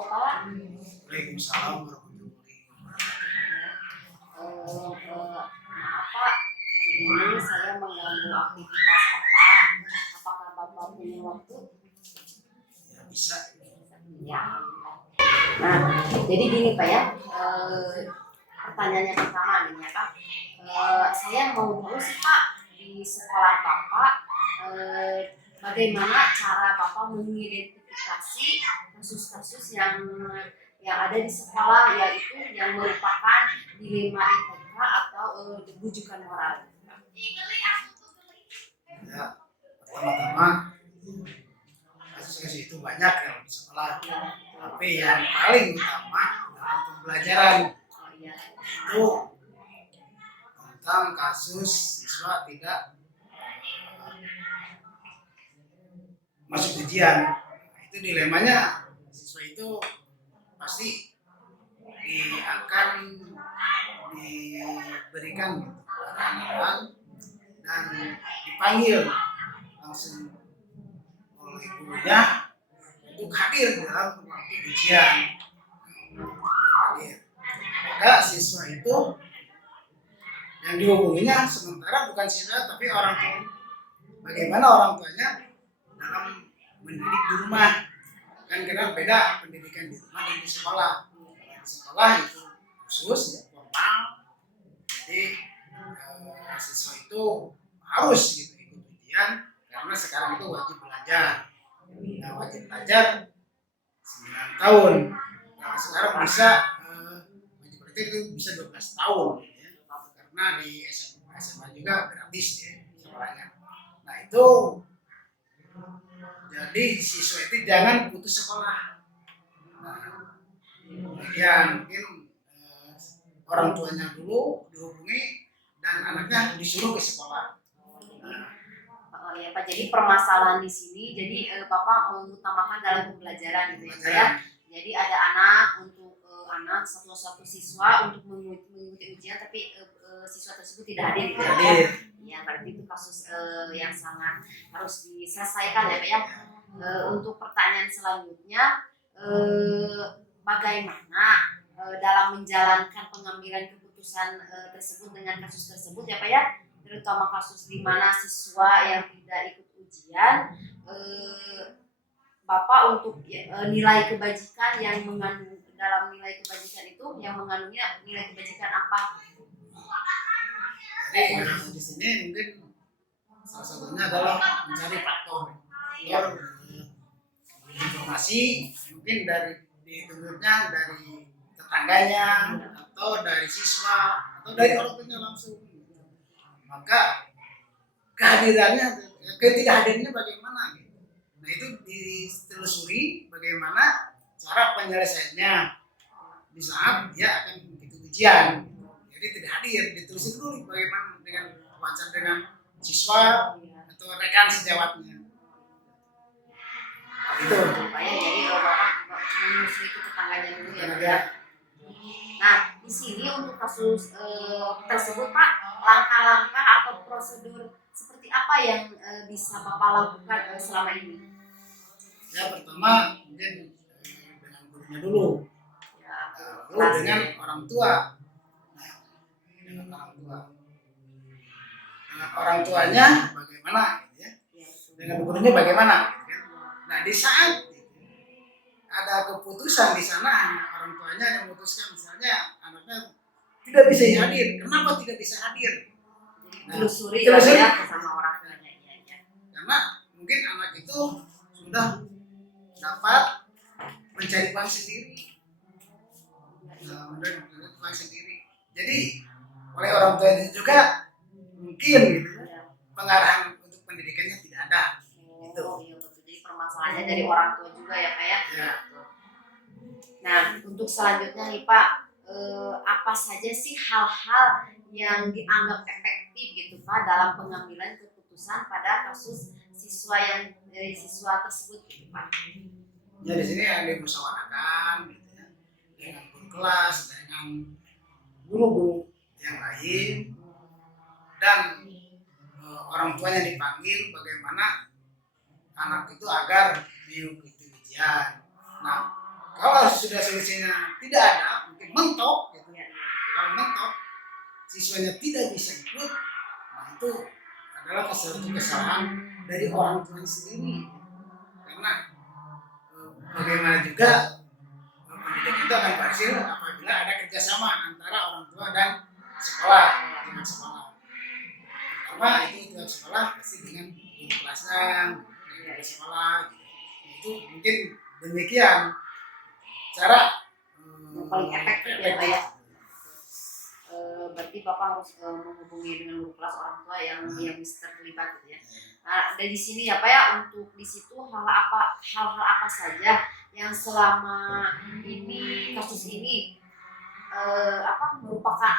Bapak. Waalaikumsalam warahmatullahi Maaf Pak, hari ini saya mengganggu aktivitas Bapak. Apakah Bapak punya waktu? Ya bisa. Ya. Nah, jadi gini Pak ya. Pertanyaannya pertama nih ya Pak. Saya mau tahu sih Pak, di sekolah Bapak bagaimana cara Bapak mengidentifikasi kasus-kasus yang ada di sekolah, yaitu yang merupakan dilema etika atau rujukan moral. Ya, pertama-tama kasus-kasus itu banyak ya di sekolah. Tapi yang paling utama dalam pembelajaran itu tentang kasus siswa tidak masuk ujian. Itu dilemanya, siswa itu pasti akan diberikan arahan dan dipanggil langsung oleh gurunya untuk hadir dalam waktu ujian. Maka siswa itu yang dihubunginya sementara bukan siswa tapi orang tua. Bagaimana orang tuanya dalam mendidik di rumah? Kan kita beda pendidikan di rumah dan di sekolah. Di sekolah itu khusus ya, formal. Jadi siswa itu harus gitu ikut ujian karena sekarang itu wajib belajar. Nah, wajib belajar 9 tahun. Nah, sekarang bisa wajib belajar itu bisa 12 tahun ya. Karena di SMA juga gratis ya sekolahnya. Nah, itu jadi siswa itu jangan putus sekolah. Nah, ya mungkin orang tuanya dulu dihubungi dan anaknya disuruh ke sekolah. Ya Pak, jadi permasalahan di sini, jadi Bapak mengutamakan dalam pembelajaran gitu ya Pak ya. Jadi ada anak untuk anak satu siswa untuk mengikuti ujian, tapi siswa tersebut tidak hadir gitu ya. Ya berarti itu kasus yang sangat harus diselesaikan ya Pak ya. Untuk pertanyaan selanjutnya, bagaimana dalam menjalankan pengambilan keputusan tersebut dengan kasus tersebut ya Pak ya, terutama kasus di mana siswa yang tidak ikut ujian, Bapak untuk nilai kebajikan yang mengandung dalam nilai kebajikan itu yang mengandungnya nilai kebajikan apa? Jadi di sini mungkin salah satunya adalah mencari faktor informasi mungkin dari dituntutnya dari tetangganya atau dari siswa atau dari orang tuanya langsung. Maka kehadirannya, ketidakhadirnya bagaimana gitu. Nah itu ditelusuri bagaimana cara penyelesaiannya di saat dia akan mengikuti ujian. Jadi tidak hadir, ditelusuri dulu bagaimana dengan wawancara dengan siswa atau rekan sejawatnya. Itu. Jadi Bapak menyusui ke tetangganya dulu ya. Nah di sini untuk kasus tersebut Pak, langkah-langkah atau prosedur seperti apa yang bisa Bapak lakukan selama ini? Ya pertama mungkin dengan gurunya dulu, lalu dengan orang tua. Dengan orang tuanya bagaimana, gitu ya? Dengan gurunya bagaimana? Gitu ya? Nah di saat ada keputusan di sana, orang tuanya yang memutuskan misalnya anaknya tidak bisa hadir. Kenapa tidak bisa hadir? Telusuri ya bersama orang tuanya ya. Karena mungkin anak itu sudah dapat mencari uang sendiri. Uang sendiri. Jadi oleh orang tuanya juga mungkin gitu, pengarahan untuk pendidikannya tidak ada. Gitu. Iya betul. Jadi permasalahannya dari orang tua juga ya Pak ya. Ya. Nah untuk selanjutnya nih Pak, apa saja sih hal-hal yang dianggap efektif gitu Pak dalam pengambilan keputusan pada kasus siswa tersebut gitu Pak? Ya di sini ada musyawarahkan gitu ya, dengan guru kelas, dengan guru-guru yang lain, dan orang tuanya dipanggil bagaimana anak itu agar mengikuti ujian. Nah Kalau sudah solusinya tidak ada, mungkin mentok gitu. Iya, iya. Kalau mentok siswanya tidak bisa ikut, nah itu adalah kesalahan dari orang tua sendiri. Karena bagaimana juga pendidik itu akan berhasil apabila ada kerjasama antara orang tua dan sekolah dengan sekolah. Pertama itu pihak sekolah pasti dengan guru kelasnya, dengan sekolah. Itu mungkin demikian cara Yang paling efektif ya Pak ya. Berarti Bapak harus menghubungi dengan guru kelas orang tua yang bisa terlibat gitu ya. Nah, dari sini ya Pak ya, untuk di situ hal-hal apa saja yang selama ini kasus ini merupakan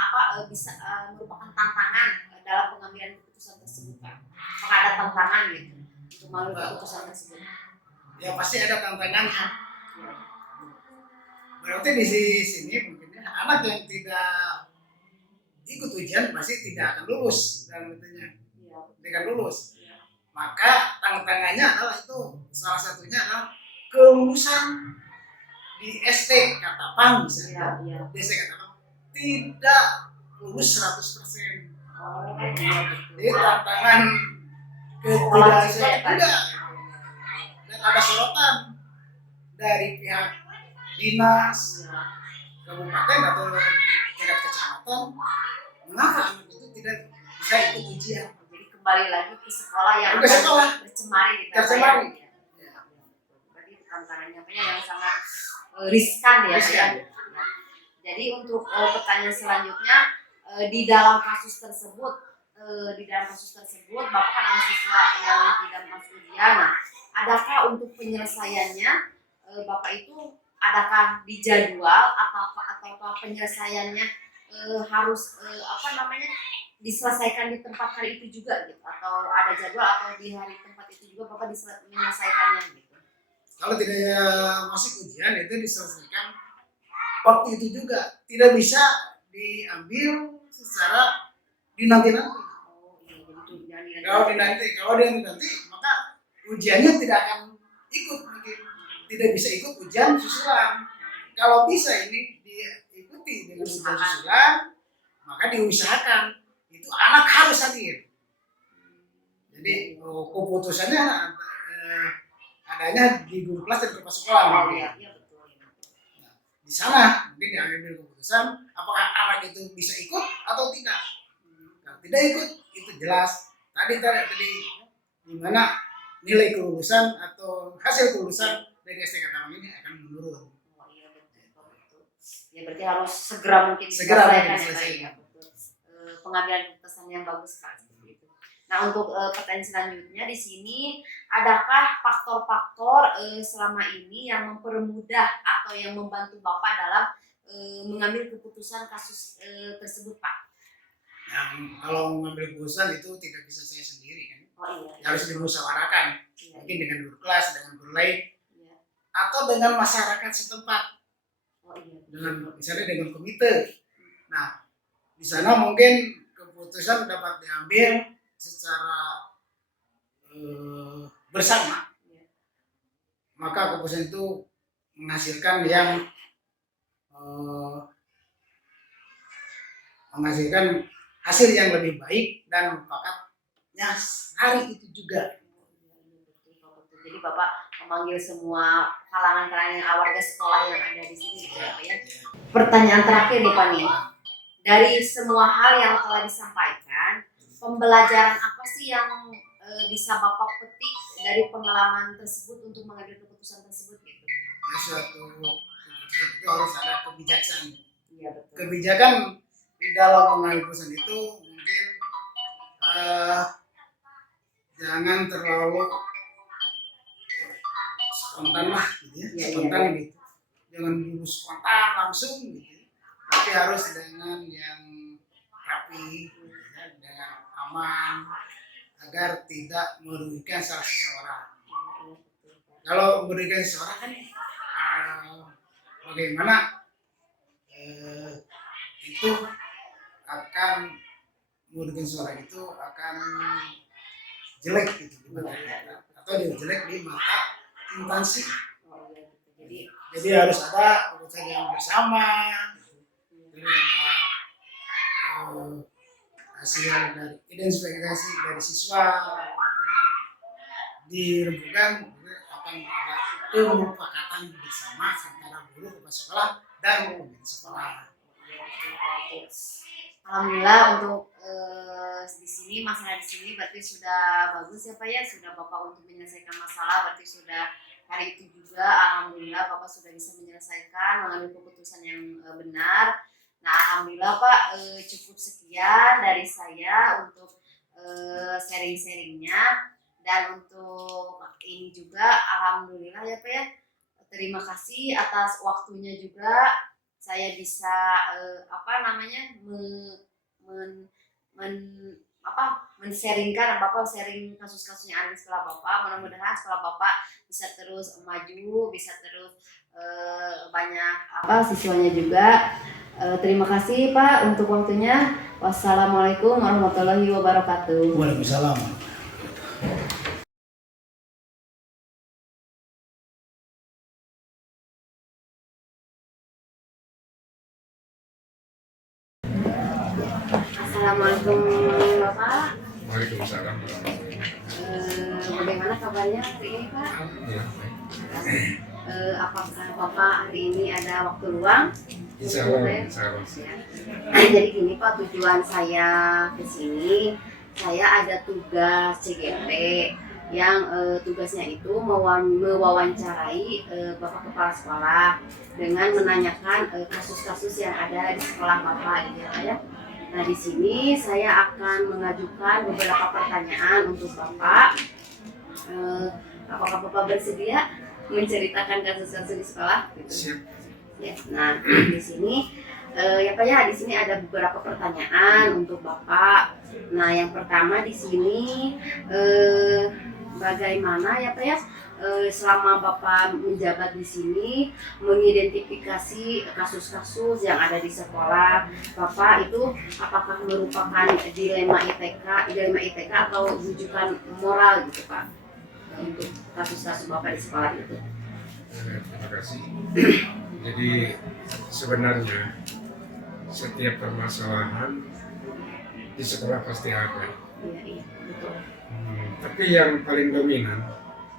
tantangan dalam pengambilan keputusan tersebut Pak. Apakah ada tantangan gitu untuk mengambil keputusan tersebut? Ya pasti ada tantangannya. Ya. Berarti di sini mungkin anak yang tidak ikut ujian pasti tidak akan lulus dalam artinya. Ya. Tidak lulus. Ya. Maka tantangannya adalah itu, salah satunya adalah kelulusan di SD kata PAN misalnya. Ya. Di SD kata PAN tidak lulus 100%. Oh, iya betul. Jadi tantangan Sekolah juga ketidaksiapan ya, Pak? juga. Dan ada sorotan dari pihak dinas Ya. kabupaten atau tingkat kecamatan, mengapa anak itu tidak bisa ikut ujian? Jadi kembali lagi ke sekolah yang Ke sekolah. tercemari gitu Tercemari. Pak, ya. Ya. Berarti itu tantangannya Pak ya, yang sangat riskan ya Pak ya. Riskan. Nah, jadi untuk pertanyaan selanjutnya, di dalam kasus tersebut Bapak kan ada siswa yang tidak masuk ujian. Nah, adakah untuk penyelesaiannya Bapak itu adakah dijadwal atau penyelesaiannya harus diselesaikan di tempat hari itu juga gitu, atau ada jadwal atau di hari tempat itu juga Bapak menyelesaikannya gitu? Kalau tidak masuk ujian itu diselesaikan waktu itu juga, tidak bisa diambil secara dinanti-nanti. Oh iya, begitu. Kalau dinanti maka ujiannya tidak akan ikut, mungkin tidak bisa ikut ujian susulan. Kalau bisa ini diikuti dengan ujian susulan, maka diusahakan itu anak harus hadir. Jadi keputusannya adanya di guru kelas dan kepala sekolah. Oh iya, betul. Nah, di sana mungkin diambil keputusan apakah anak itu bisa ikut atau tidak. Nah, tidak ikut itu jelas. Tadi di mana nilai kelulusan atau hasil kelulusan dari SD Katamang ini akan menurun. Oh iya, betul. Ya berarti harus segera diselesaikan ya. Betul. Pengambilan keputusan yang bagus Pak. Seperti itu. Nah, untuk pertanyaan selanjutnya di sini, adakah faktor-faktor selama ini yang mempermudah atau yang membantu Bapak dalam mengambil keputusan kasus tersebut Pak? Kalau mengambil keputusan itu tidak bisa saya sendiri kan. Oh iya. Harus dimusyawarahkan. Iya. Mungkin dengan guru kelas, dengan guru lain, Iya. atau dengan masyarakat setempat. Oh iya. Misalnya dengan komite. Nah, di sana mungkin keputusan dapat diambil secara bersama. Iya. Maka keputusan itu menghasilkan hasil yang lebih baik dan mufakatnya hari itu juga. Betul. Jadi Bapak memanggil semua kalangan warga sekolah yang ada di sini ya. Pertanyaan terakhir nih Pak nih. Dari semua hal yang telah disampaikan, pembelajaran apa sih yang bisa Bapak petik dari pengalaman tersebut untuk mengambil keputusan tersebut gitu? Suatu keputusan itu harus ada kebijaksanaan. Iya betul. Kebijakan di dalam mengambil keputusan itu mungkin jangan terlalu spontan lah gitu ya. Spontan gitu. Jangan dulu spontan langsung gitu. Tapi harus dengan yang rapi, ya, dengan aman agar tidak merugikan salah seseorang. Kalau merugikan seseorang kan bagaimana itu akan merugikan seseorang itu akan jelek gitu di mata kita, atau dia jelek di mata instansi. Oh iya, jadi Jadi harus ada keputusan yang bersama, jadi ada hasil dari identifikasi dari siswa dirembukan akan ada kesepakatan bersama antara guru kepala sekolah dan pemimpin sekolah. Alhamdulillah untuk di sini masalah di sini berarti sudah bagus ya Pak ya, sudah Bapak untuk menyelesaikan masalah berarti sudah hari itu juga alhamdulillah Bapak sudah bisa menyelesaikan mengambil keputusan yang benar. Nah alhamdulillah Pak cukup sekian dari saya untuk sharing-sharingnya, dan untuk ini juga alhamdulillah ya Pak ya, terima kasih atas waktunya juga saya bisa men-sharingkan Bapak sharing kasus-kasus yang ada di sekolah Bapak. Mudah-mudahan sekolah Bapak bisa terus maju, bisa terus banyak siswanya juga. Terima kasih Pak untuk waktunya. Wassalamualaikum warahmatullahi wabarakatuh. Waalaikumsalam. Assalamualaikum Bapak. Waalaikumsalam. Bagaimana kabarnya hari ini Pak? Ya, Apakah Bapak hari ini ada waktu luang? insya Allah. Jadi gini Pak, tujuan saya ke sini, saya ada tugas CGP yang tugasnya itu mewawancarai Bapak Kepala Sekolah dengan menanyakan kasus-kasus yang ada di sekolah Bapak gitu ya. Nah di sini saya akan mengajukan beberapa pertanyaan untuk Bapak. Apakah Bapak bersedia menceritakan kasus-kasus di sekolah? Siap. Ya, nah di sini ya Pak ya, di sini ada beberapa pertanyaan untuk Bapak. Nah yang pertama di sini bagaimana ya Pak ya, selama Bapak menjabat di sini mengidentifikasi kasus-kasus yang ada di sekolah Bapak itu, apakah merupakan dilema ITK atau rujukan moral gitu Pak untuk kasus-kasus Bapak di sekolah itu? Terima kasih. Jadi sebenarnya setiap permasalahan di sekolah pasti ada. Iya, betul. Tapi yang paling dominan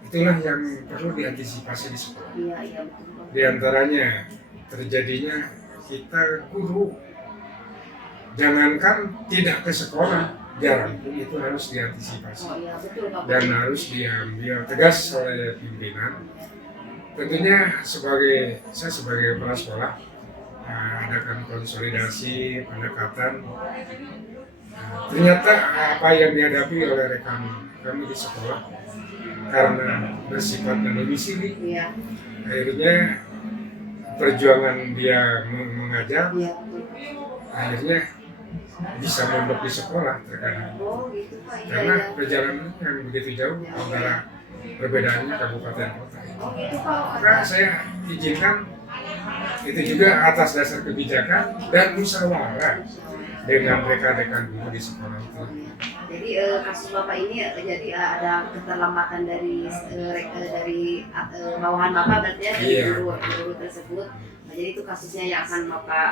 itulah yang perlu diantisipasi di sekolah. Iya, betul. Di antaranya terjadinya kita guru jangankan tidak ke sekolah, jarang pun itu harus diantisipasi. Oh iya, betul Bapak. Dan harus diambil tegas oleh pimpinan. Tentunya saya sebagai kepala sekolah adakan konsolidasi pendekatan. Ternyata apa yang dihadapi oleh rekan kami di sekolah karena bersifat domisili, Iya. akhirnya perjuangan dia mengajar, Iya. akhirnya bisa mondok di sekolah terkadang. Oh gitu Pak. Iya. Karena Iya. perjalanan yang begitu jauh antara perbedaannya kabupaten kota. Oh gitu Pak. Maka saya izinkan itu juga atas dasar kebijakan dan musyawarah dengan rekan-rekan guru di sekolah itu. Jadi kasus Bapak ini jadi ada keterlambatan dari bawahan Bapak berarti ya, dari Iya. guru tersebut. Nah, jadi itu kasusnya yang akan Bapak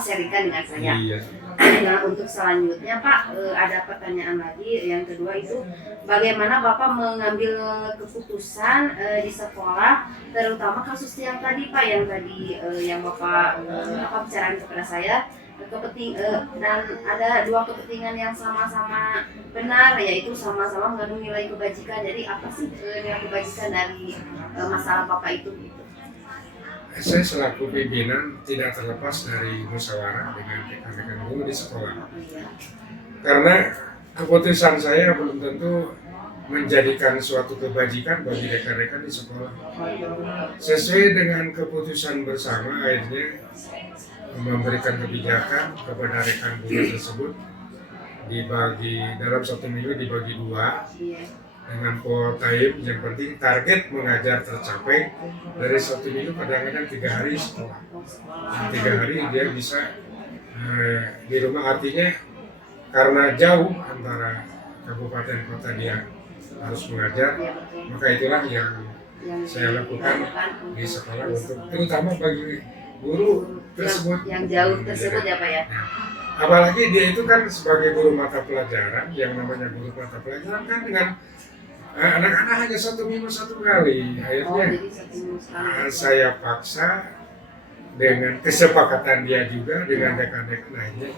sharingkan dengan saya. Iya. Nah untuk selanjutnya Pak, ada pertanyaan lagi. Yang kedua itu, bagaimana Bapak mengambil keputusan di sekolah, terutama kasus yang tadi Pak, yang Bapak bicarakan kepada saya, dan ada dua kepentingan yang sama-sama benar, yaitu sama-sama mengandung nilai kebajikan. Jadi apa sih nilai kebajikan dari masalah Bapak itu? Saya selaku pimpinan tidak terlepas dari musyawarah dengan rekan-rekan guru di sekolah. Karena keputusan saya belum tentu menjadikan suatu kebajikan bagi rekan-rekan di sekolah. Sesuai dengan keputusan bersama, akhirnya memberikan kebijakan kepada rekan guru tersebut dibagi dalam satu minggu dibagi dua dengan time, yang penting target mengajar tercapai dari satu minggu, kadang-kadang 3 hari sekolah. 3 hari dia bisa di rumah, artinya karena jauh antara kabupaten kota dia harus mengajar, maka itulah yang yang saya lakukan dilakukan di sekolah di untuk sekolah. terutama bagi guru tersebut. yang jauh tersebut ya Pak ya. Nah, apalagi dia itu kan sebagai guru mata pelajaran, yang namanya guru mata pelajaran kan dengan anak-anak hanya 1 minggu 1 kali. Akhirnya Jadi satu sekali. saya paksa dengan kesepakatan dia juga dengan rekan-rekan, akhirnya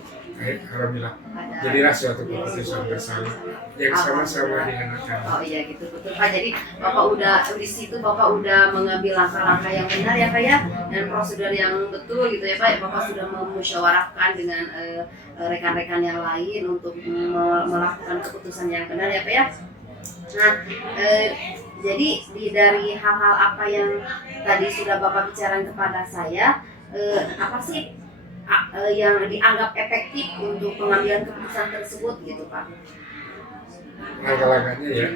alhamdulillah jadilah suatu keputusan bersama yang sama-sama dikenakan. Oh iya gitu betul Pak. Jadi Bapak udah di situ Bapak udah mengambil langkah-langkah yang benar ya Pak ya, dan prosedur yang betul gitu ya Pak. Bapak sudah memusyawarahkan dengan rekan-rekan yang lain untuk melakukan keputusan yang benar ya Pak ya. Nah, jadi dari hal-hal apa yang tadi sudah Bapak bicarakan kepada saya, apa sih yang dianggap efektif untuk pengambilan keputusan tersebut gitu Pak? Langkah-langkahnya ya.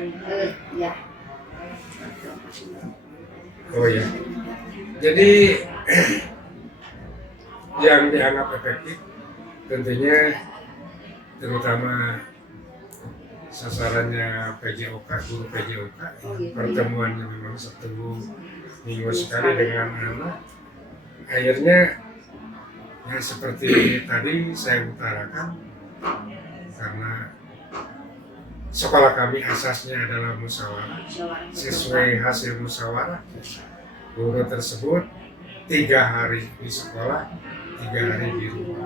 Ya. Oh ya. Jadi yang dianggap efektif tentunya terutama sasarannya PJOK, guru PJOK, pertemuannya memang 1 minggu sekali dengan anak. Akhirnya ya seperti tadi saya utarakan, karena sekolah kami asasnya adalah musyawarah. Sesuai hasil musyawarah, guru tersebut 3 hari di sekolah, 3 hari di rumah.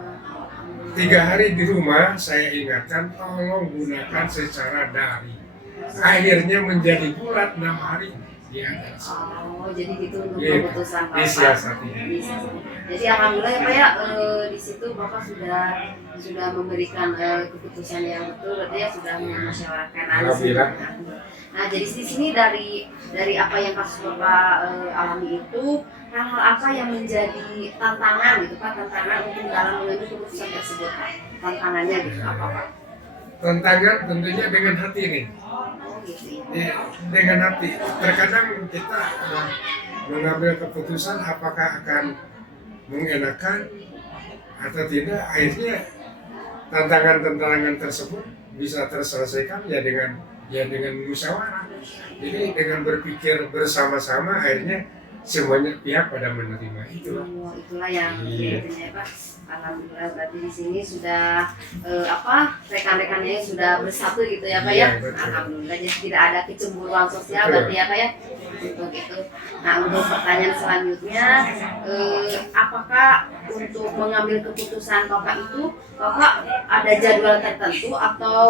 3 hari di rumah saya ingatkan tolong gunakan secara daring. Akhirnya menjadi bulat 6 hari di atas. Oh, jadi gitu untuk Iya, keputusan Bapak. disiasati. Jadi alhamdulillah ya Pak ya, di situ Bapak sudah memberikan keputusan yang betul, berarti ya sudah memusyawarahkan. Alhamdulillah. Nah, jadi di sini dari apa yang kasus Bapak alami itu, hal-hal apa yang menjadi tantangan gitu Pak, tantangan untuk dalam mengambil keputusan tersebut Pak? Tantangannya gitu apa Pak? Tantangan tentunya dengan hati nih. Oh gitu ya. Ya, dengan hati. Terkadang kita mengambil keputusan apakah akan mengenakan atau tidak. Akhirnya tantangan-tantangan tersebut bisa terselesaikan ya dengan musyawarah. Jadi dengan berpikir bersama-sama akhirnya semuanya pihak pada menerima itu. Oh, itulah yang Iya. intinya ya Pak. Alhamdulillah berarti di sini sudah rekan-rekannya sudah bersatu gitu ya Pak ya. Iya, betul. Alhamdulillah jadi tidak ada kecemburuan sosial Betul. berarti ya Pak ya. Untuk itu. Nah untuk pertanyaan selanjutnya, apakah untuk mengambil keputusan Bapak itu Bapak ada jadwal tertentu atau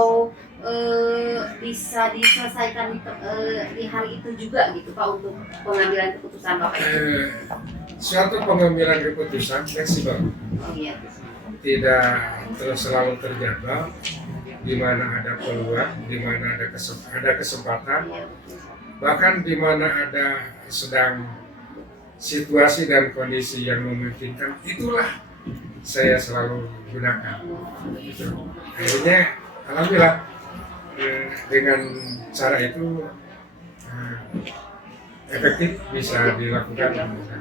bisa diselesaikan di hari itu juga gitu Pak untuk pengambilan keputusan Bapak itu? Suatu pengambilan keputusan fleksibel. Oh iya. Tidak selalu terjadwal, di mana ada peluang, di mana ada kesempatan, Iya. bahkan di mana ada sedang situasi dan kondisi yang memungkinkan, itulah saya selalu gunakan. Gitu. Akhirnya alhamdulillah dengan cara itu efektif bisa dilakukan.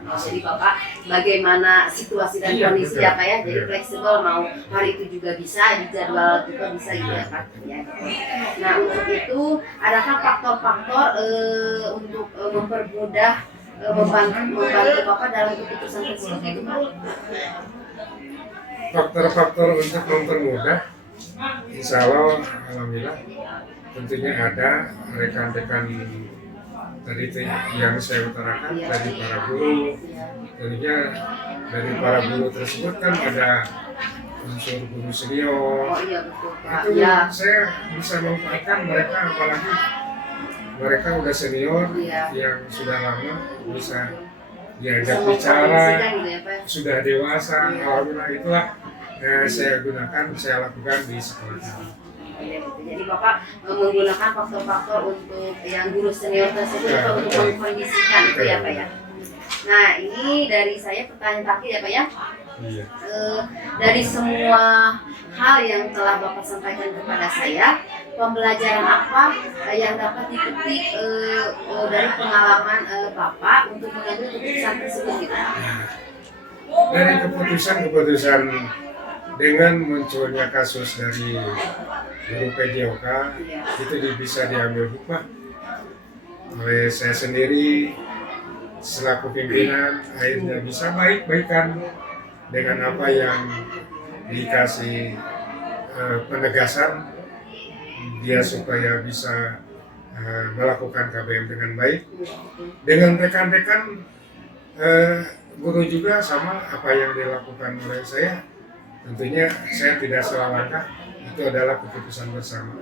Oh, jadi Bapak bagaimana situasi dan Iya, kondisi betul. ya Pak ya, jadi Iya. fleksibel mau hari itu juga bisa, di jadwal juga bisa gitu ya Pak. Ya. Nah untuk itu adakah faktor-faktor untuk mempermudah membantu Bapak dalam keputusan tersebut gitu Pak? Faktor-faktor untuk mempermudah, insya Allah alhamdulillah tentunya ada rekan-rekan tadi itu yang saya utarakan dari para guru. Tentunya dari para guru tersebut kan ada unsur guru senior. Oh iya betul Pak. Itu Ya. saya bisa manfaatkan mereka, apalagi mereka udah senior Iya. yang sudah lama bisa diajak Bisa bicara, mengkondisikan gitu ya Pak. sudah dewasa. Alhamdulillah itulah saya gunakan, saya lakukan di sekolah kami. Ya, gitu. Jadi Bapak menggunakan faktor-faktor untuk yang guru senior tersebut Ya, Pak, untuk betul. mengkondisikan itu ya Pak ya. Nah ini dari saya pertanyaan terakhir ya Pak ya. Iya. Dari semua hal yang telah Bapak sampaikan kepada saya, pembelajaran apa yang dapat dipetik dari pengalaman Bapak untuk mengambil keputusan tersebut gitu? Dari keputusan dengan munculnya kasus dari guru PJOK Iya. itu bisa diambil hikmah oleh saya sendiri selaku pimpinan akhirnya bisa baik-baikan dengan apa yang dikasih penegasan dia supaya bisa melakukan KBM dengan baik. Dengan rekan-rekan guru juga sama apa yang dilakukan oleh saya. Tentunya saya tidak salah langkah, itu adalah keputusan bersama.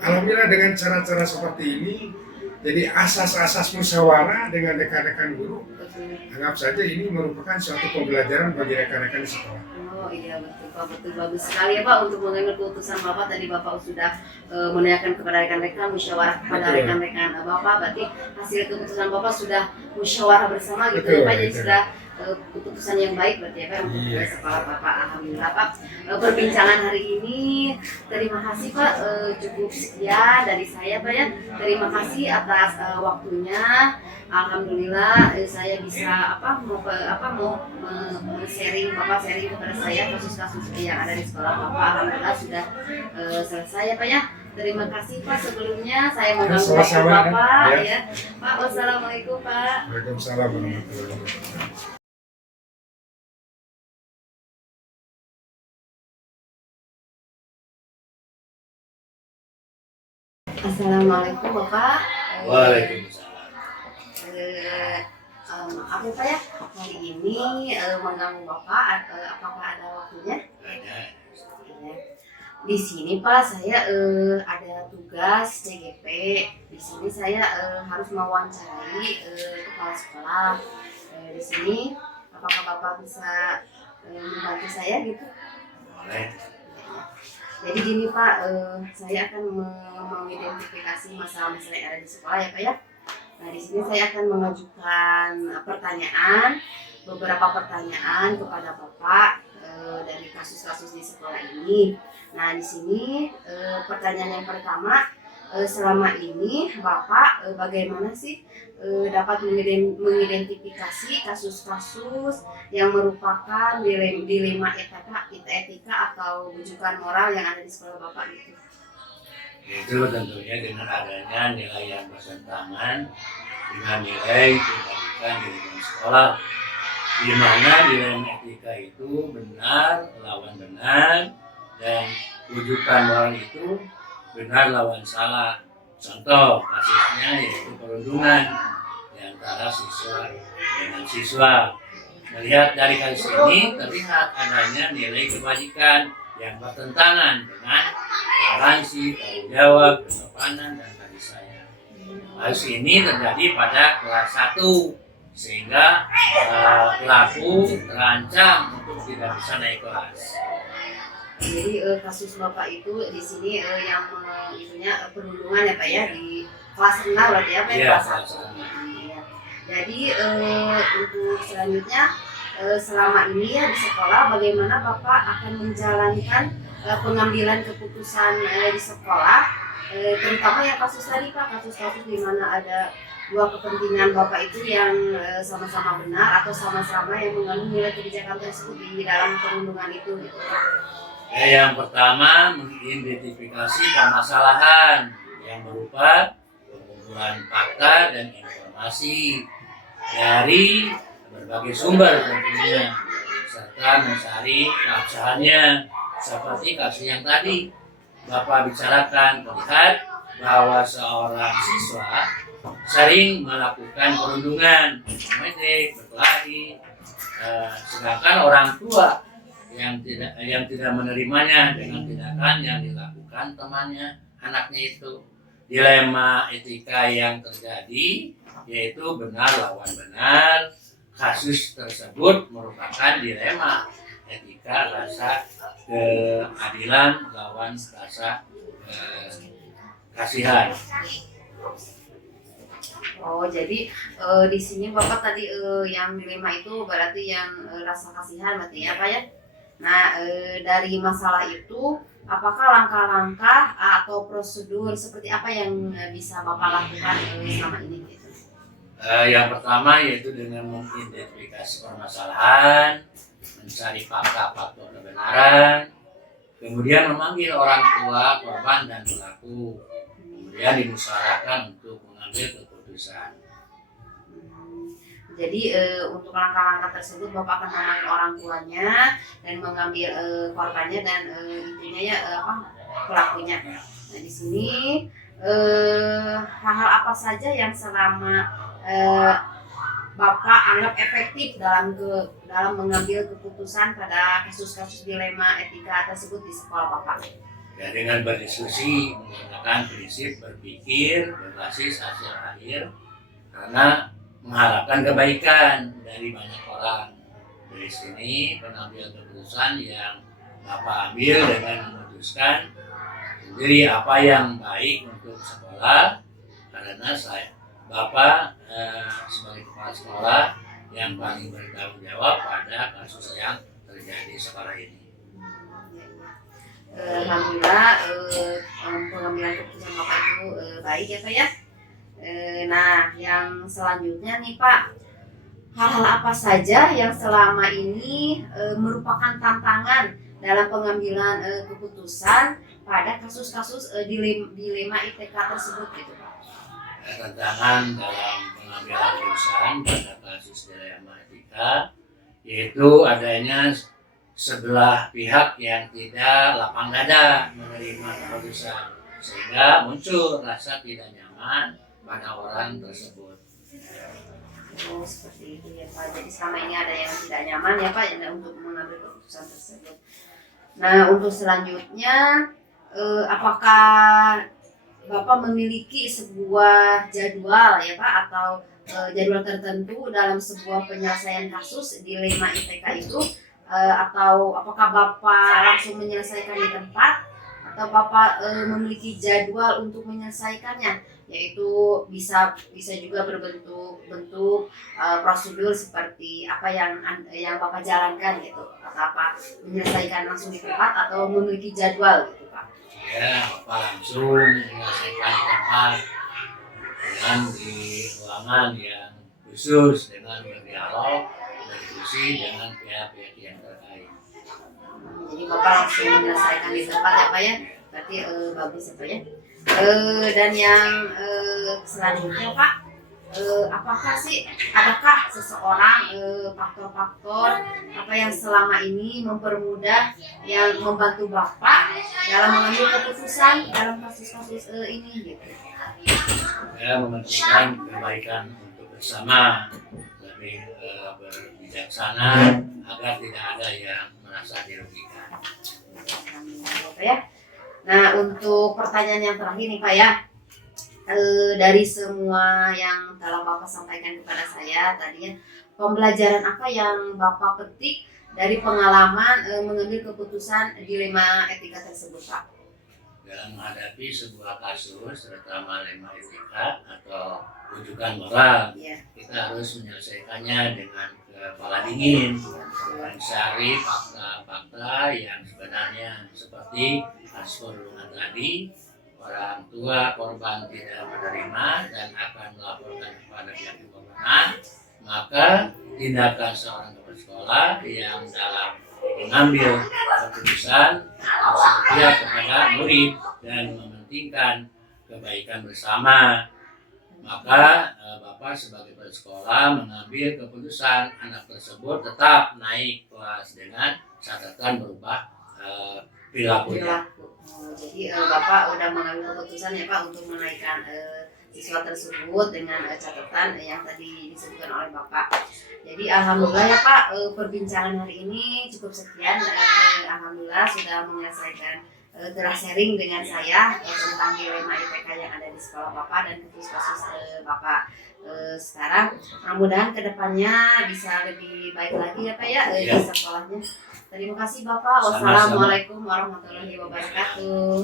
Alhamdulillah dengan cara-cara seperti ini, jadi asas-asas musyawarah dengan rekan-rekan guru, anggap saja ini merupakan suatu pembelajaran bagi rekan-rekan di sekolah. Oh iya betul Pak, betul bagus sekali ya Pak untuk mengambil keputusan Bapak. Tadi Bapak sudah menanyakan kepada rekan-rekan, musyawarah kepada Betul. rekan-rekan Bapak, berarti hasil keputusan Bapak sudah musyawarah bersama gitu Betul, ya Pak, jadi betul. sudah keputusan yang baik berarti ya Pak untuk Iya. sekolah Bapak. Alhamdulillah Pak, perbincangan hari ini terima kasih Pak, cukup sekian dari saya Pak ya. Terima kasih atas waktunya. Alhamdulillah saya bisa sharing Bapak sharing kepada saya kasus-kasus yang ada di sekolah Bapak. Alhamdulillah sudah selesai ya Pak ya. Terima kasih Pak, sebelumnya saya mengganggu waktu Sama-sama, Bapak ya. ya. Pak, wassalamualaikum Pak. Waalaikumsalam warahmatullahi wabarakatuh. Assalamualaikum Bapak. Waalaikumsalam. Maaf ya Pak ya, hari ini mengganggu Bapak, apakah ada waktunya? Ada. Ya. Di sini Pak, saya ada tugas CGP. Di sini saya harus mewawancarai kepala sekolah. Di sini, apakah Bapak bisa membantu saya gitu? Boleh. Jadi gini Pak, saya akan mengidentifikasi masalah-masalah yang ada di sekolah ya Pak ya. Nah di sini saya akan mengajukan beberapa pertanyaan kepada Bapak dari kasus-kasus di sekolah ini. Nah di sini pertanyaan yang pertama, selama ini Bapak bagaimana sih dapat mengidentifikasi kasus-kasus yang merupakan dilema etika atau rujukan moral yang ada di sekolah Bapak itu? Itu tentunya dengan adanya nilai yang bertentangan dengan nilai kebaikan di lingkungan sekolah, di mana nilai etika itu benar lawan benar dan rujukan moral itu benar lawan salah. Contoh kasusnya yaitu perundungan di antara siswa dengan siswa. Melihat dari kasus ini terlihat adanya nilai kebajikan yang bertentangan dengan toleransi, tanggung jawab, kesopanan, dan kasih sayang. Kasus ini terjadi pada kelas 1 sehingga pelaku terancam untuk tidak bisa naik kelas. Jadi kasus Bapak itu di sini yang itunya perundungan ya Pak ya di kelas 6 berarti ya Pak ya, Iya, kelas kelas 1. enam. Iya. Jadi untuk selanjutnya selama ini ya di sekolah bagaimana Bapak akan menjalankan pengambilan keputusan di sekolah, terutama yang kasus tadi Pak, kasus-kasus di mana ada dua kepentingan Bapak itu yang sama-sama benar atau sama-sama yang mengandung nilai kebijakan tersebut di dalam perundungan itu gitu Pak. Yang pertama, mengidentifikasi permasalahan yang berupa pengumpulan fakta dan informasi dari berbagai sumber tentunya, serta mencari keabsahannya. Seperti kasus yang tadi Bapak bicarakan, terlihat bahwa seorang siswa sering melakukan perundungan, mengejek, berkelahi, sedangkan orang tua yang tidak menerimanya dengan tindakan yang dilakukan temannya, anaknya itu. Dilema etika yang terjadi yaitu benar lawan benar. Kasus tersebut merupakan dilema etika rasa keadilan lawan rasa kasihan. Oh, jadi di sini Bapak tadi yang dilema itu berarti yang rasa kasihan berarti ya Pak ya. Nah, dari masalah itu apakah langkah-langkah atau prosedur seperti apa yang bisa Bapak lakukan selama ini gitu? Yang pertama yaitu dengan mengidentifikasi permasalahan, mencari fakta-fakta kebenaran, kemudian memanggil orang tua, korban, dan pelaku, kemudian dimusyawarahkan untuk mengambil mengambil keputusan. Jadi untuk langkah-langkah tersebut Bapak akan memanggil orang tuanya dan mengambil korbannya dan intinya ya pelakunya. Nah di sini hal-hal apa saja yang selama Bapak anggap efektif dalam mengambil keputusan pada kasus-kasus dilema etika tersebut di sekolah Bapak? Ya, dengan berdiskusi menggunakan prinsip berpikir berbasis hasil akhir karena mengharapkan kebaikan dari banyak orang. Dari sini pengambil keputusan yang Bapak ambil dengan memutuskan sendiri apa yang baik untuk sekolah, karena Bapak sebagai kepala sekolah yang paling bertanggung jawab pada kasus yang terjadi sekolah ini. Alhamdulillah pengambilan keputusan Bapak itu baik ya Pak ya. Nah yang selanjutnya nih Pak, hal-hal apa saja yang selama ini merupakan tantangan dalam pengambilan keputusan pada kasus-kasus dilema ITK tersebut gitu Pak? Tantangan dalam pengambilan keputusan pada kasus dilema etika yaitu adanya sebelah pihak yang tidak lapang dada menerima keputusan sehingga muncul rasa tidak nyaman pada orang tersebut. Oh seperti itu ya Pak. Jadi selama ini ada yang tidak nyaman ya Pak untuk mengambil keputusan tersebut. Nah untuk selanjutnya apakah Bapak memiliki sebuah jadwal ya Pak atau jadwal tertentu dalam sebuah penyelesaian kasus dilema ITK itu? Atau apakah Bapak langsung menyelesaikan di tempat atau Bapak memiliki jadwal untuk menyelesaikannya, yaitu bisa juga berbentuk prosedur seperti apa yang Bapak jalankan gitu, atau apa menyelesaikan langsung di tempat atau memiliki jadwal gitu Pak? Ya, Bapak langsung menyelesaikan di tempat dengan di ruangan yang khusus dengan berdialog berdiskusi dengan pihak-pihak yang terkait. Jadi Bapak langsung menyelesaikan di tempat ya Pak ya, berarti bagus ya Pak ya. Dan yang selanjutnya Pak, adakah seseorang faktor-faktor apa yang selama ini mempermudah yang membantu Bapak dalam mengambil keputusan dalam kasus-kasus ini gitu? Ya, mementingkan kebaikan untuk bersama, lebih berbijaksana agar tidak ada yang merasa dirugikan. Pak ya. Nah untuk pertanyaan yang terakhir nih Pak ya, dari semua yang telah Bapak sampaikan kepada saya tadi ya, pembelajaran apa yang Bapak petik dari pengalaman mengambil keputusan dilema etika tersebut Pak? Dalam menghadapi sebuah kasus, terutama dilema etika atau rujukan moral, kita harus menyelesaikannya dengan kepala dingin, mencari fakta-fakta yang sebenarnya seperti kasus perundungan tadi. Orang tua korban tidak menerima dan akan melaporkan kepada pihak berwenang, maka tindakan seorang kepala sekolah yang dalam mengambil keputusan harus setia kepada murid dan mementingkan kebaikan bersama. Maka Bapak sebagai kepala sekolah mengambil keputusan anak tersebut tetap naik kelas dengan catatan berubah perilakunya. Jadi Bapak udah mengambil keputusan ya Pak untuk menaikkan siswa tersebut dengan catatan yang tadi disebutkan oleh Bapak. Jadi alhamdulillah ya Pak, perbincangan hari ini cukup sekian. Alhamdulillah sudah menyelesaikan telah sharing dengan saya tentang dilema ITK yang ada di sekolah Bapak dan kasus-kasus Bapak sekarang. Mudah-mudahan kedepannya bisa lebih baik lagi ya Pak ya di sekolahnya. Terima kasih Bapak. Wassalamualaikum warahmatullahi wabarakatuh.